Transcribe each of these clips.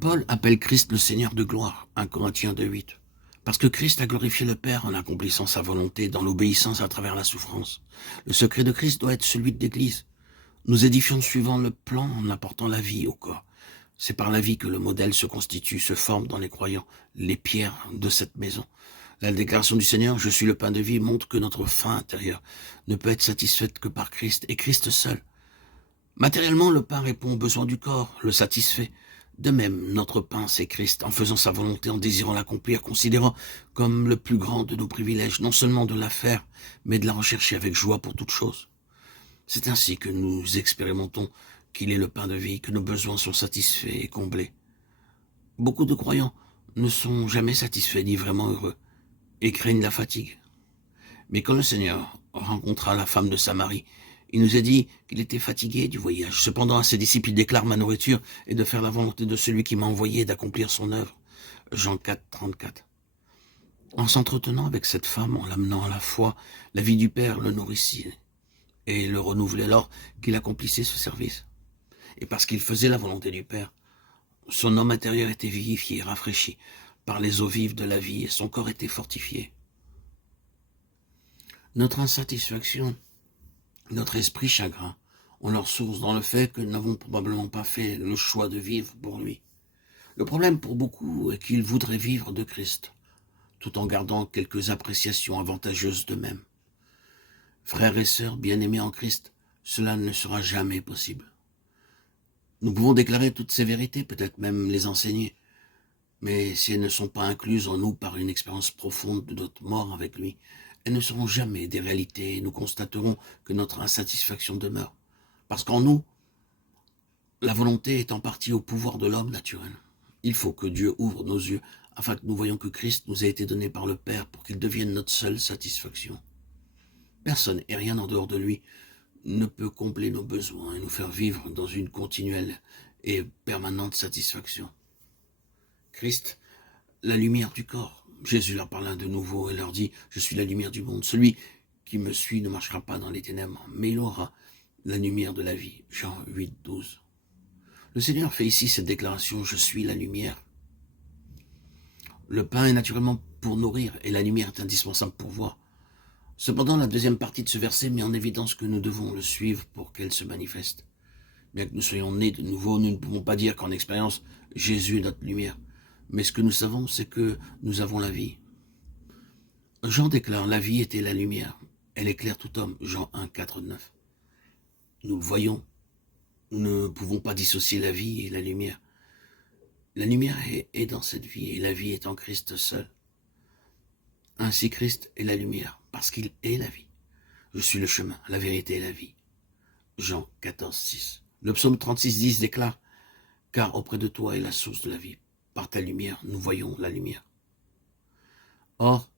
Paul appelle Christ le Seigneur de gloire, 1 Corinthiens 2,8. Parce que Christ a glorifié le Père en accomplissant sa volonté dans l'obéissance à travers la souffrance. Le secret de Christ doit être celui de l'Église. Nous édifions suivant le plan en apportant la vie au corps. C'est par la vie que le modèle se constitue, se forme dans les croyants, les pierres de cette maison. La déclaration du Seigneur, je suis le pain de vie, montre que notre faim intérieure ne peut être satisfaite que par Christ et Christ seul. Matériellement, le pain répond aux besoins du corps, le satisfait. De même, notre pain, c'est Christ, en faisant sa volonté, en désirant l'accomplir, considérant comme le plus grand de nos privilèges, non seulement de la faire, mais de la rechercher avec joie pour toute chose. C'est ainsi que nous expérimentons qu'il est le pain de vie, que nos besoins sont satisfaits et comblés. Beaucoup de croyants ne sont jamais satisfaits ni vraiment heureux, et craignent la fatigue. Mais quand le Seigneur rencontra la femme de Samarie, il nous a dit qu'il était fatigué du voyage. Cependant, à ses disciples, il déclare ma nourriture est de faire la volonté de celui qui m'a envoyé et d'accomplir son œuvre. Jean 4, 34. En s'entretenant avec cette femme, en l'amenant à la foi, la vie du Père le nourrissait et le renouvelait alors qu'il accomplissait ce service. Et parce qu'il faisait la volonté du Père, son homme intérieur était vivifié, rafraîchi par les eaux vives de la vie et son corps était fortifié. Notre insatisfaction, notre esprit chagrin ont leur source dans le fait que nous n'avons probablement pas fait le choix de vivre pour lui. Le problème pour beaucoup est qu'ils voudraient vivre de Christ, tout en gardant quelques appréciations avantageuses d'eux-mêmes. Frères et sœurs bien-aimés en Christ, cela ne sera jamais possible. Nous pouvons déclarer toutes ces vérités, peut-être même les enseigner, mais si elles ne sont pas incluses en nous par une expérience profonde de notre mort avec lui, elles ne seront jamais des réalités et nous constaterons que notre insatisfaction demeure. Parce qu'en nous, la volonté est en partie au pouvoir de l'homme naturel. Il faut que Dieu ouvre nos yeux afin que nous voyions que Christ nous a été donné par le Père pour qu'il devienne notre seule satisfaction. Personne et rien en dehors de lui ne peut combler nos besoins et nous faire vivre dans une continuelle et permanente satisfaction. Christ, la lumière du corps. Jésus leur parla de nouveau et leur dit, je suis la lumière du monde. Celui qui me suit ne marchera pas dans les ténèbres, mais il aura la lumière de la vie. Jean 8, 12. Le Seigneur fait ici cette déclaration, je suis la lumière. Le pain est naturellement pour nourrir et la lumière est indispensable pour voir. Cependant, la deuxième partie de ce verset met en évidence que nous devons le suivre pour qu'elle se manifeste. Bien que nous soyons nés de nouveau, nous ne pouvons pas dire qu'en expérience, Jésus est notre lumière. Mais ce que nous savons, c'est que nous avons la vie. Jean déclare, la vie était la lumière. Elle éclaire tout homme. Jean 1, 4, 9. Nous le voyons. Nous ne pouvons pas dissocier la vie et la lumière. La lumière est dans cette vie et la vie est en Christ seul. Ainsi Christ est la lumière, parce qu'il est la vie. Je suis le chemin, la vérité et la vie. Jean 14, 6. Le psaume 36, 10 déclare, car auprès de toi est la source de la vie. Par ta lumière, nous voyons la lumière. Or,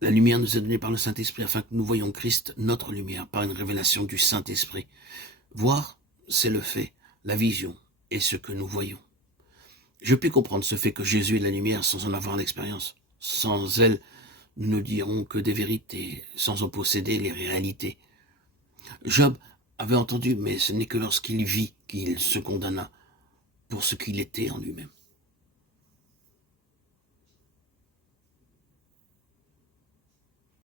la lumière nous est donnée par le Saint-Esprit afin que nous voyions Christ, notre lumière, par une révélation du Saint-Esprit. Voir, c'est le fait, la vision est ce que nous voyons. Je puis comprendre ce fait que Jésus est la lumière sans en avoir l'expérience. Sans elle, nous ne dirons que des vérités, sans en posséder les réalités. Job avait entendu, mais ce n'est que lorsqu'il vit qu'il se condamna pour ce qu'il était en lui-même.